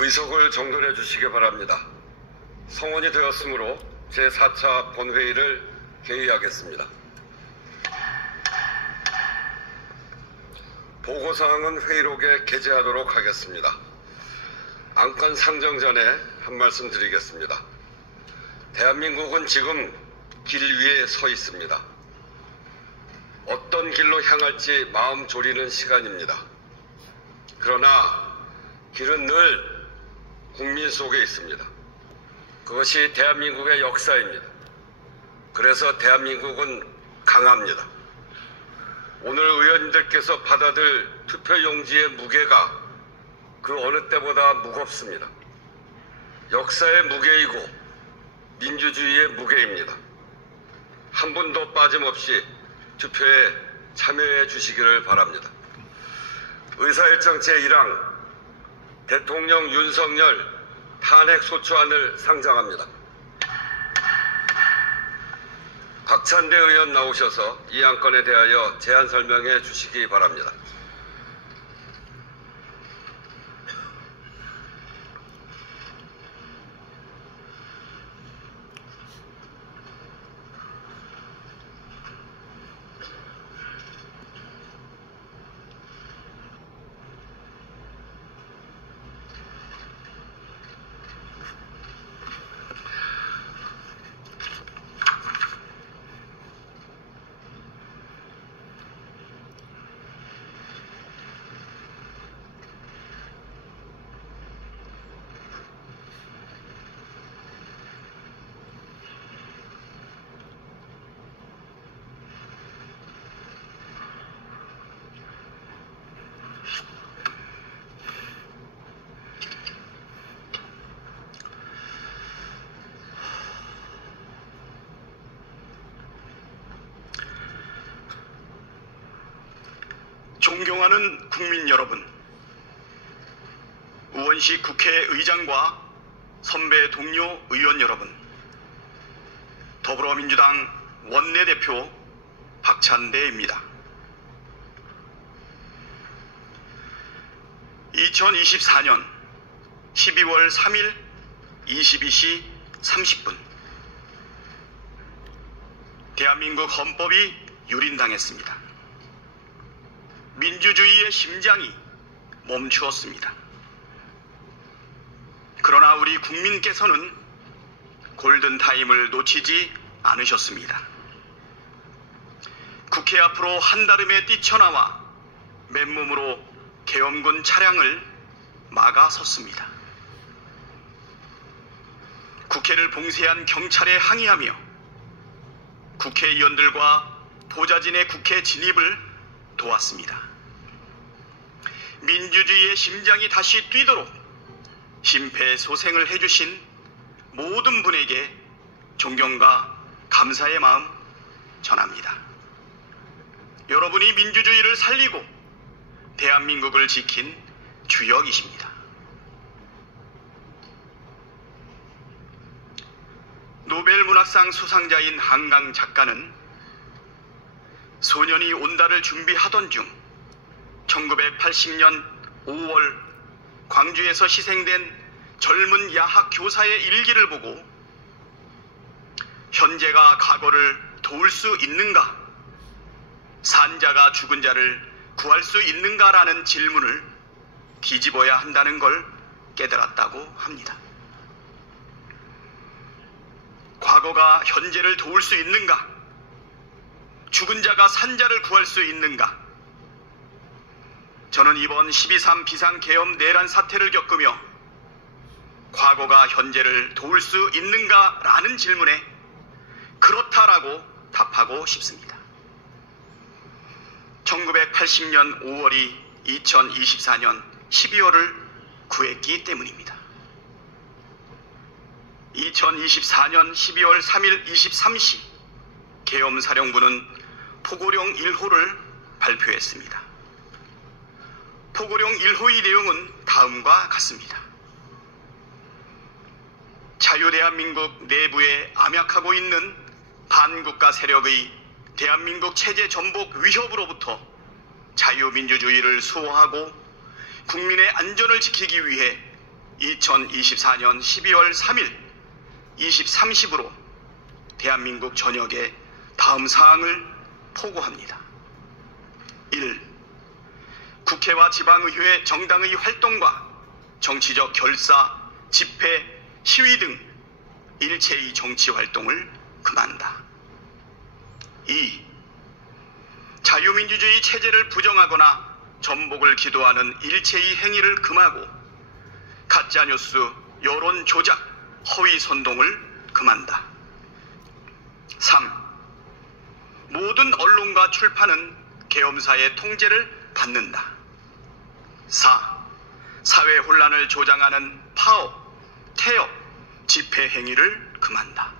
의석을 정돈해 주시기 바랍니다. 성원이 되었으므로 제4차 본회의를 개의하겠습니다. 보고사항은 회의록에 게재하도록 하겠습니다. 안건 상정 전에 한 말씀 드리겠습니다. 대한민국은 지금 길 위에 서 있습니다. 어떤 길로 향할지 마음 졸이는 시간입니다. 그러나 길은 늘 국민 속에 있습니다. 그것이 대한민국의 역사입니다. 그래서 대한민국은 강합니다. 오늘 의원님들께서 받아들 투표용지의 무게가 그 어느 때보다 무겁습니다. 역사의 무게이고 민주주의의 무게입니다. 한 분도 빠짐없이 투표에 참여해 주시기를 바랍니다. 의사일정 제1항 대통령 윤석열 탄핵소추안을 상정합니다. 박찬대 의원 나오셔서 이 안건에 대하여 제안 설명해 주시기 바랍니다. 존경하는 국민 여러분, 우원식 국회의장과 선배 동료 의원 여러분, 더불어민주당 원내대표 박찬대입니다. 2024년 12월 3일 22시 30분 대한민국 헌법이 유린당했습니다. 민주주의의 심장이 멈추었습니다. 그러나 우리 국민께서는 골든타임을 놓치지 않으셨습니다. 국회 앞으로 한달음에 뛰쳐나와 맨몸으로 계엄군 차량을 막아섰습니다. 국회를 봉쇄한 경찰에 항의하며 국회의원들과 보좌진의 국회 진입을 도왔습니다. 민주주의의 심장이 다시 뛰도록 심폐소생을 해주신 모든 분에게 존경과 감사의 마음 전합니다. 여러분이 민주주의를 살리고 대한민국을 지킨 주역이십니다. 노벨문학상 수상자인 한강 작가는 소년이 온다를 준비하던 중 1980년 5월 광주에서 희생된 젊은 야학 교사의 일기를 보고 현재가 과거를 도울 수 있는가? 산자가 죽은 자를 구할 수 있는가라는 질문을 뒤집어야 한다는 걸 깨달았다고 합니다. 과거가 현재를 도울 수 있는가? 죽은 자가 산자를 구할 수 있는가? 저는 이번 12.3 비상계엄 내란 사태를 겪으며 과거가 현재를 도울 수 있는가? 라는 질문에 그렇다라고 답하고 싶습니다. 1980년 5월이 2024년 12월을 구했기 때문입니다. 2024년 12월 3일 23시 계엄사령부는 포고령 1호를 발표했습니다. 포고령 1호의 내용은 다음과 같습니다. 자유대한민국 내부에 암약하고 있는 반국가 세력의 대한민국 체제 전복 위협으로부터 자유민주주의를 수호하고 국민의 안전을 지키기 위해 2024년 12월 3일 20:30으로 대한민국 전역에 다음 사항을 포고합니다. 1. 국회와 지방의회 정당의 활동과 정치적 결사, 집회, 시위 등 일체의 정치 활동을 금한다. 2. 자유민주주의 체제를 부정하거나 전복을 기도하는 일체의 행위를 금하고 가짜뉴스, 여론 조작, 허위 선동을 금한다. 3. 모든 언론과 출판은 계엄사의 통제를 받는다. 4. 사회 혼란을 조장하는 파업, 태업, 집회 행위를 금한다.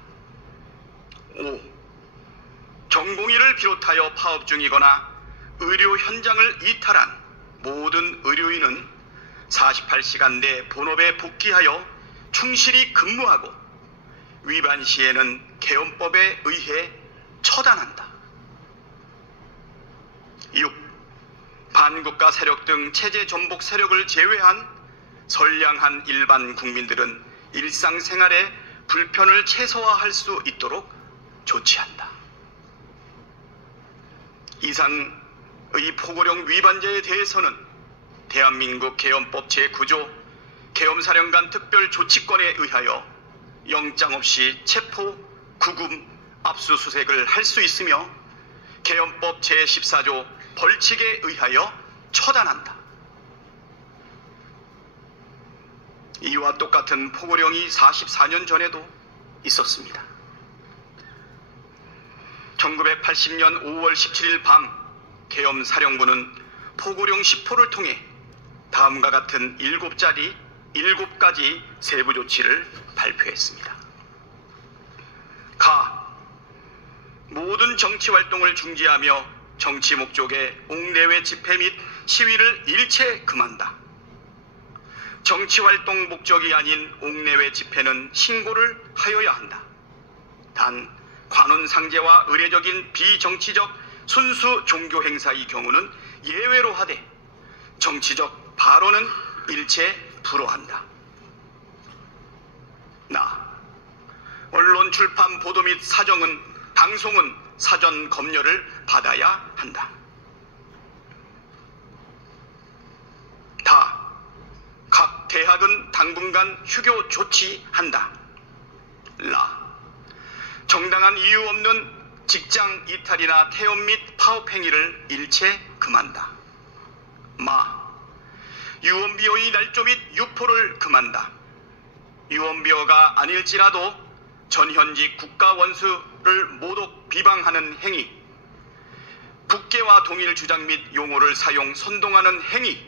5. 전공의를 비롯하여 파업 중이거나 의료 현장을 이탈한 모든 의료인은 48시간 내 본업에 복귀하여 충실히 근무하고 위반 시에는 계엄법에 의해 처단한다. 6. 반국가 세력 등 체제 전복 세력을 제외한 선량한 일반 국민들은 일상생활에 불편을 최소화할 수 있도록 조치한다. 이상의 포고령 위반자에 대해서는 대한민국 계엄법 제9조 계엄사령관 특별조치권에 의하여 영장 없이 체포, 구금, 압수수색을 할 수 있으며 계엄법 제14조 벌칙에 의하여 처단한다. 이와 똑같은 포고령이 44년 전에도 있었습니다. 1980년 5월 17일 밤 계엄사령부는 포고령 10호를 통해 다음과 같은 7가지 세부 조치를 발표했습니다. 가. 모든 정치활동을 중지하며 정치 목적의 옥내외 집회 및 시위를 일체 금한다. 정치활동 목적이 아닌 옥내외 집회는 신고를 하여야 한다. 단 관원상제와 의례적인 비정치적 순수 종교 행사의 경우는 예외로 하되 정치적 발언은 일체 불허한다. 나. 언론 출판 보도 및 방송은 사전 검열을 받아야 한다. 다. 각 대학은 당분간 휴교 조치한다. 라. 정당한 이유 없는 직장 이탈이나 태업 및 파업 행위를 일체 금한다. 마. 유언비어의 날조 및 유포를 금한다. 유언비어가 아닐지라도 전현직 국가원수를 모독 비방하는 행위, 국계와 동일 주장 및 용어를 사용 선동하는 행위,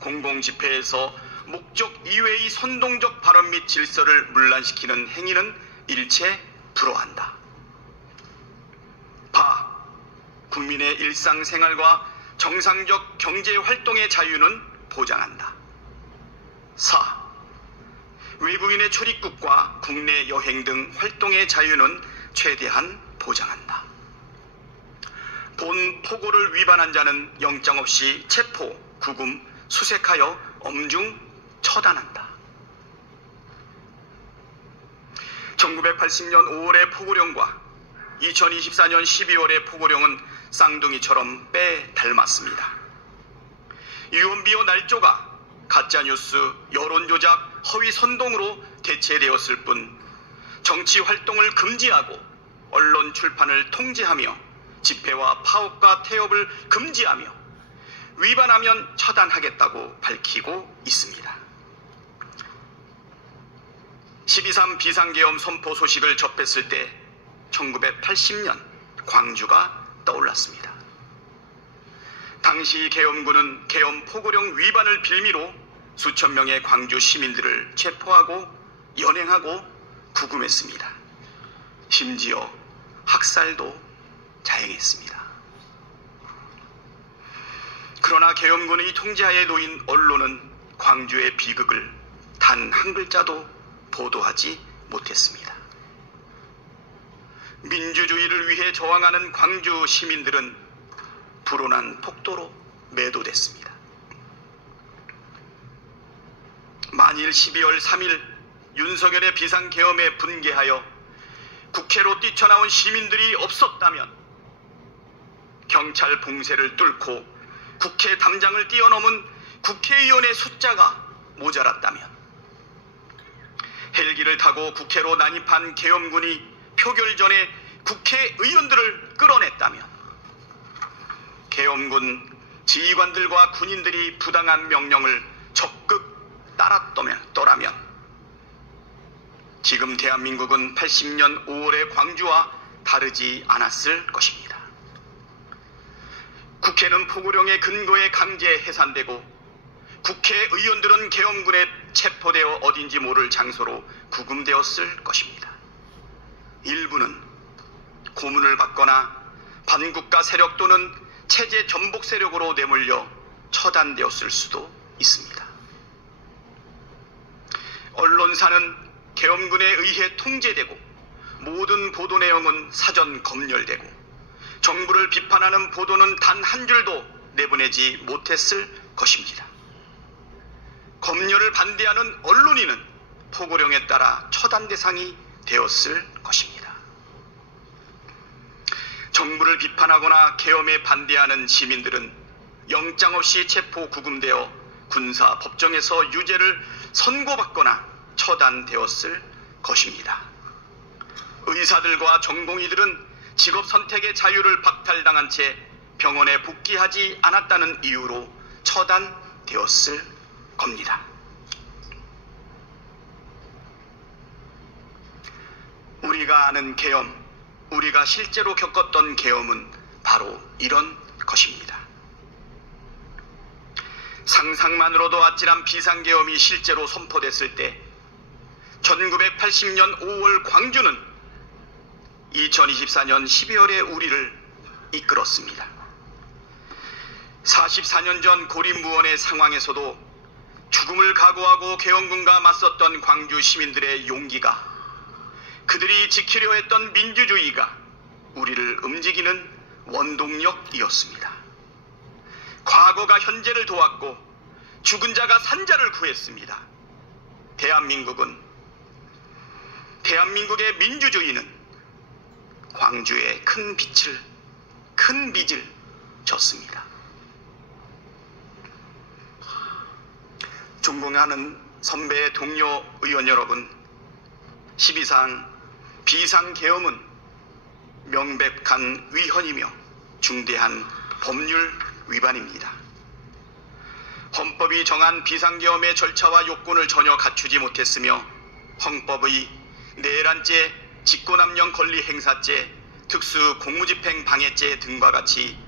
공공집회에서 목적 이외의 선동적 발언 및 질서를 문란시키는 행위는 일체 불허한다. 바. 국민의 일상생활과 정상적 경제활동의 자유는 보장한다. 4. 외국인의 출입국과 국내 여행 등 활동의 자유는 최대한 보장한다. 본 포고를 위반한 자는 영장 없이 체포, 구금, 수색하여 엄중 처단한다. 1980년 5월의 포고령과 2024년 12월의 포고령은 쌍둥이처럼 빼닮았습니다. 유언비어 날조가 가짜뉴스, 여론조작, 허위 선동으로 대체되었을 뿐 정치활동을 금지하고 언론 출판을 통제하며 집회와 파업과 태업을 금지하며 위반하면 처단하겠다고 밝히고 있습니다. 12.3 비상계엄 선포 소식을 접했을 때 1980년 광주가 떠올랐습니다. 당시 계엄군은 계엄 포고령 위반을 빌미로 수천 명의 광주 시민들을 체포하고 연행하고 구금했습니다. 심지어 학살도 자행했습니다. 그러나 계엄군의 통제하에 놓인 언론은 광주의 비극을 단 한 글자도 보도하지 못했습니다. 민주주의를 위해 저항하는 광주 시민들은 불온한 폭도로 매도됐습니다. 만일 12월 3일 윤석열의 비상계엄에 분개하여 국회로 뛰쳐나온 시민들이 없었다면, 경찰 봉쇄를 뚫고 국회 담장을 뛰어넘은 국회의원의 숫자가 모자랐다면, 헬기를 타고 국회로 난입한 계엄군이 표결 전에 국회의원들을 끌어냈다면, 계엄군 지휘관들과 군인들이 부당한 명령을 적극 따랐더라면 지금 대한민국은 80년 5월의 광주와 다르지 않았을 것입니다. 국회는 포고령의 근거에 강제 해산되고 국회의원들은 계엄군에 체포되어 어딘지 모를 장소로 구금되었을 것입니다. 일부는 고문을 받거나 반국가 세력 또는 체제 전복 세력으로 내몰려 처단되었을 수도 있습니다. 언론사는 계엄군에 의해 통제되고 모든 보도 내용은 사전 검열되고 정부를 비판하는 보도는 단 한 줄도 내보내지 못했을 것입니다. 검열을 반대하는 언론인은 포고령에 따라 처단 대상이 되었을 것입니다. 정부를 비판하거나 계엄에 반대하는 시민들은 영장 없이 체포 구금되어 군사 법정에서 유죄를 선고받거나 처단되었을 것입니다. 의사들과 전공의들은 직업 선택의 자유를 박탈당한 채 병원에 복귀하지 않았다는 이유로 처단되었을 겁니다. 우리가 아는 계엄, 우리가 실제로 겪었던 계엄은 바로 이런 것입니다. 상상만으로도 아찔한 비상계엄이 실제로 선포됐을 때 1980년 5월 광주는 2024년 12월의 우리를 이끌었습니다. 44년 전 고립무원의 상황에서도 죽음을 각오하고 계엄군과 맞섰던 광주 시민들의 용기가, 그들이 지키려 했던 민주주의가 우리를 움직이는 원동력이었습니다. 과거가 현재를 도왔고 죽은 자가 산 자를 구했습니다. 대한민국의 민주주의는 광주에 큰 빚을 졌습니다. 존경하는 선배 동료 의원 여러분, 12상 비상계엄은 명백한 위헌이며 중대한 법률 위반입니다. 헌법이 정한 비상계엄의 절차와 요건을 전혀 갖추지 못했으며 헌법의 내란죄, 직권남용 권리행사죄, 특수공무집행 방해죄 등과 같이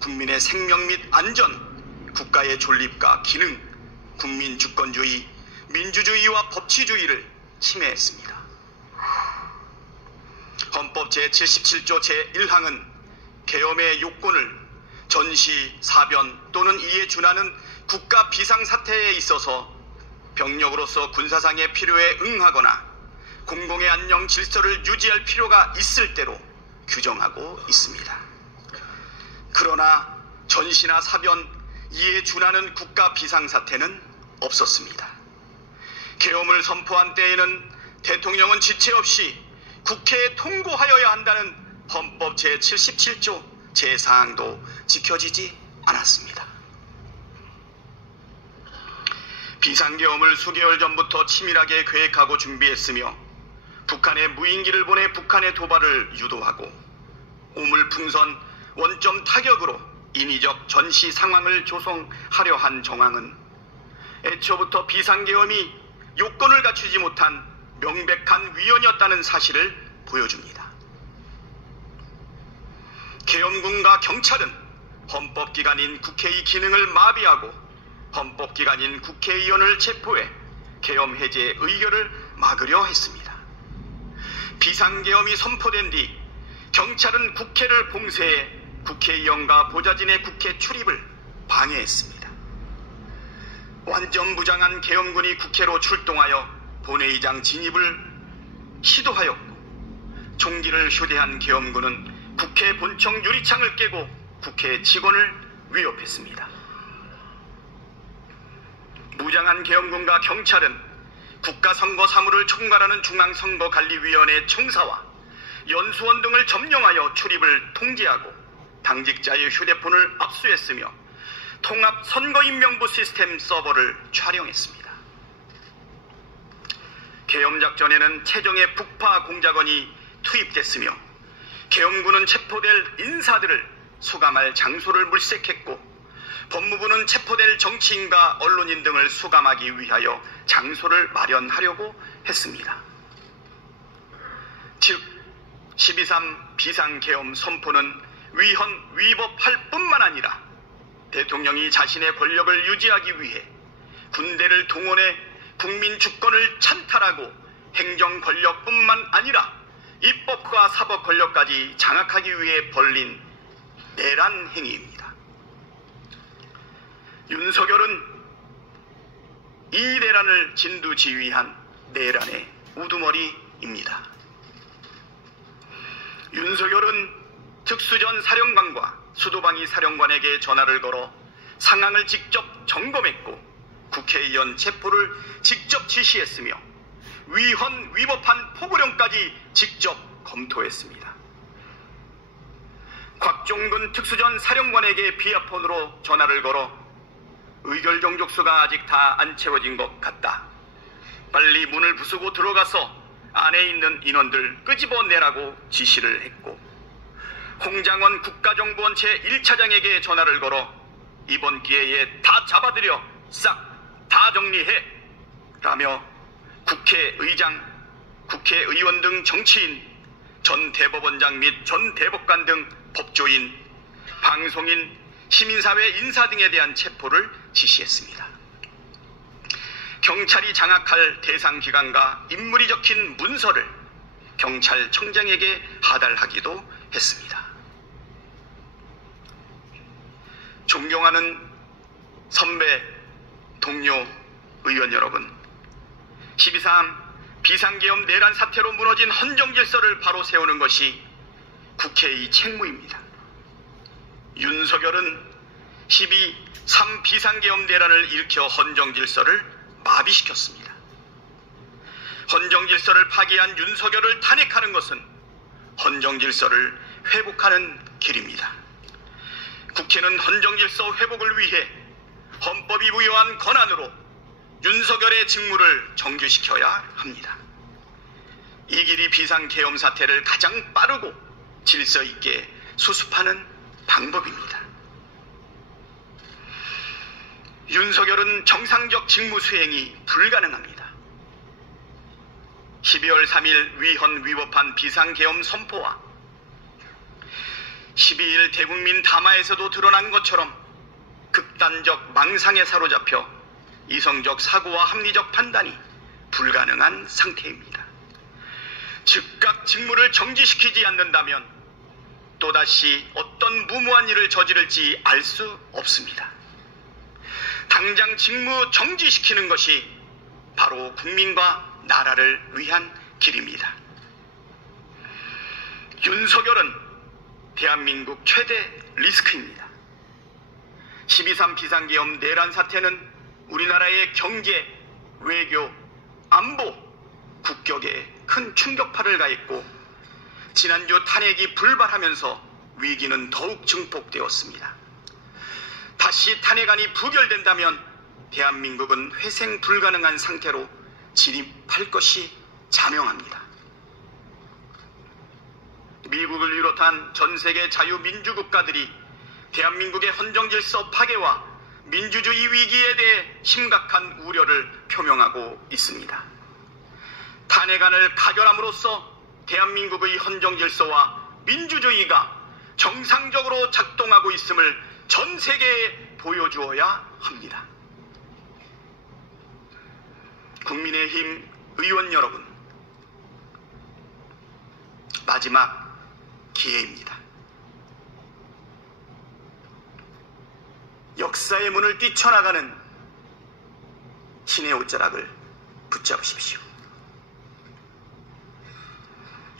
국민의 생명 및 안전, 국가의 존립과 기능, 국민 주권주의, 민주주의와 법치주의를 침해했습니다. 헌법 제77조 제1항은 계엄의 요건을 전시, 사변 또는 이에 준하는 국가 비상사태에 있어서 병력으로서 군사상의 필요에 응하거나 공공의 안녕 질서를 유지할 필요가 있을 대로 규정하고 있습니다. 그러나 전시나 사변, 이에 준하는 국가 비상사태는 없었습니다. 계엄을 선포한 때에는 대통령은 지체 없이 국회에 통고하여야 한다는 헌법 제77조 제4항도 지켜지지 않았습니다. 비상계엄을 수개월 전부터 치밀하게 계획하고 준비했으며 북한에 무인기를 보내 북한의 도발을 유도하고 우물풍선 원점 타격으로 인위적 전시 상황을 조성하려 한 정황은 애초부터 비상계엄이 요건을 갖추지 못한 명백한 위헌이었다는 사실을 보여줍니다. 계엄군과 경찰은 헌법기관인 국회의 기능을 마비하고 헌법기관인 국회의원을 체포해 계엄 해제 의결을 막으려 했습니다. 비상계엄이 선포된 뒤 경찰은 국회를 봉쇄해 국회의원과 보좌진의 국회 출입을 방해했습니다. 완전 무장한 계엄군이 국회로 출동하여 본회의장 진입을 시도하였고 총기를 휴대한 계엄군은 국회 본청 유리창을 깨고 국회 직원을 위협했습니다. 무장한 계엄군과 경찰은 국가선거 사무를 총괄하는 중앙선거관리위원회 청사와 연수원 등을 점령하여 출입을 통제하고 당직자의 휴대폰을 압수했으며 통합선거인명부 시스템 서버를 촬영했습니다. 계엄작전에는 최정예 북파 공작원이 투입됐으며 계엄군은 체포될 인사들을 수감할 장소를 물색했고 법무부는 체포될 정치인과 언론인 등을 수감하기 위하여 장소를 마련하려고 했습니다. 즉 12.3 비상계엄 선포는 위헌 위법할 뿐만 아니라 대통령이 자신의 권력을 유지하기 위해 군대를 동원해 국민 주권을 찬탈하고 행정 권력뿐만 아니라 입법과 사법 권력까지 장악하기 위해 벌린 내란 행위입니다. 윤석열은 이 내란을 진두지휘한 내란의 우두머리입니다. 윤석열은 특수전 사령관과 수도방위 사령관에게 전화를 걸어 상황을 직접 점검했고 국회의원 체포를 직접 지시했으며 위헌 위법한 포고령까지 직접 검토했습니다. 곽종근 특수전 사령관에게 비아폰으로 전화를 걸어 의결 종족수가 아직 다 안 채워진 것 같다. 빨리 문을 부수고 들어가서 안에 있는 인원들 끄집어내라고 지시를 했고 홍장원 국가정보원 제1차장에게 전화를 걸어 이번 기회에 다 잡아들여 싹 다 정리해 라며 국회의장, 국회의원 등 정치인, 전 대법원장 및 전 대법관 등 법조인, 방송인, 시민사회 인사 등에 대한 체포를 지시했습니다. 경찰이 장악할 대상 기관과 인물이 적힌 문서를 경찰청장에게 하달하기도 했습니다. 존경하는 선배, 동료, 의원 여러분, 12.3 비상계엄 내란 사태로 무너진 헌정질서를 바로 세우는 것이 국회의 책무입니다. 윤석열은 12.3 비상계엄 내란을 일으켜 헌정질서를 마비시켰습니다. 헌정질서를 파기한 윤석열을 탄핵하는 것은 헌정질서를 회복하는 길입니다. 국회는 헌정질서 회복을 위해 헌법이 부여한 권한으로 윤석열의 직무를 정규시켜야 합니다. 이 길이 비상계엄 사태를 가장 빠르고 질서 있게 수습하는 방법입니다. 윤석열은 정상적 직무 수행이 불가능합니다. 12월 3일 위헌 위법한 비상계엄 선포와 12일 대국민 담화에서도 드러난 것처럼 극단적 망상에 사로잡혀 이성적 사고와 합리적 판단이 불가능한 상태입니다. 즉각 직무를 정지시키지 않는다면 또다시 어떤 무모한 일을 저지를지 알 수 없습니다. 당장 직무 정지시키는 것이 바로 국민과 나라를 위한 길입니다. 윤석열은 대한민국 최대 리스크입니다. 12.3 비상계엄 내란 사태는 우리나라의 경제, 외교, 안보, 국격에 큰 충격파를 가했고 지난주 탄핵이 불발하면서 위기는 더욱 증폭되었습니다. 다시 탄핵안이 부결된다면 대한민국은 회생 불가능한 상태로 진입할 것이 자명합니다. 미국을 비롯한 전 세계 자유민주국가들이 대한민국의 헌정질서 파괴와 민주주의 위기에 대해 심각한 우려를 표명하고 있습니다. 탄핵안을 가결함으로써 대한민국의 헌정질서와 민주주의가 정상적으로 작동하고 있음을 전 세계에 보여주어야 합니다. 국민의힘 의원 여러분, 마지막 기회입니다. 역사의 문을 뛰쳐나가는 신의 옷자락을 붙잡으십시오.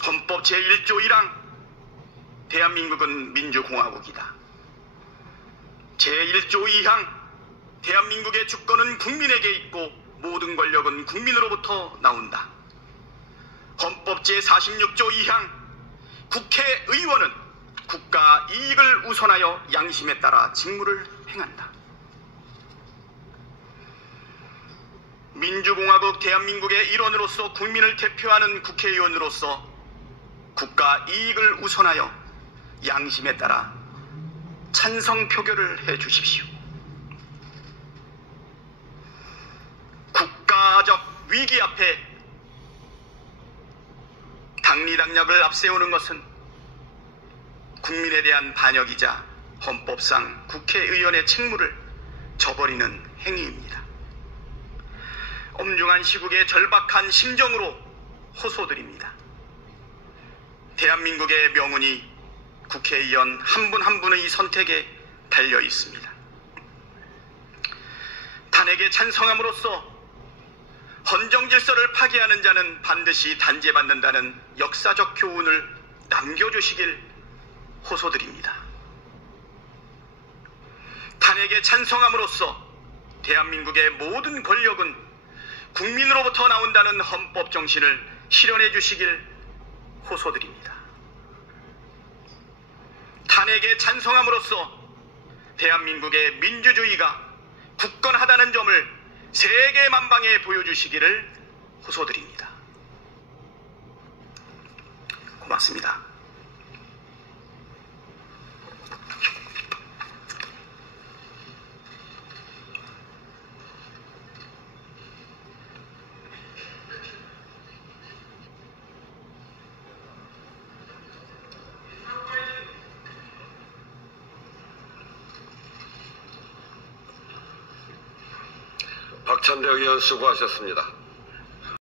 헌법 제1조 1항 대한민국은 민주공화국이다. 제1조 2항 대한민국의 주권은 국민에게 있고 모든 권력은 국민으로부터 나온다. 헌법 제46조 2항 국회의원은 국가 이익을 우선하여 양심에 따라 직무를 행한다. 민주공화국 대한민국의 일원으로서 국민을 대표하는 국회의원으로서 국가 이익을 우선하여 양심에 따라 찬성 표결을 해 주십시오. 국가적 위기 앞에 당리당략을 앞세우는 것은 국민에 대한 반역이자 헌법상 국회의원의 책무를 저버리는 행위입니다. 엄중한 시국의 절박한 심정으로 호소드립니다. 대한민국의 명운이 국회의원 한 분 한 분의 선택에 달려 있습니다. 탄핵에 찬성함으로써 헌정질서를 파괴하는 자는 반드시 단죄받는다는 역사적 교훈을 남겨주시길 호소드립니다. 탄핵에 찬성함으로써 대한민국의 모든 권력은 국민으로부터 나온다는 헌법 정신을 실현해 주시길 호소드립니다. 탄핵에 찬성함으로써 대한민국의 민주주의가 굳건하다는 점을 세계 만방에 보여주시기를 호소드립니다. 고맙습니다. 박찬대 의원 수고하셨습니다.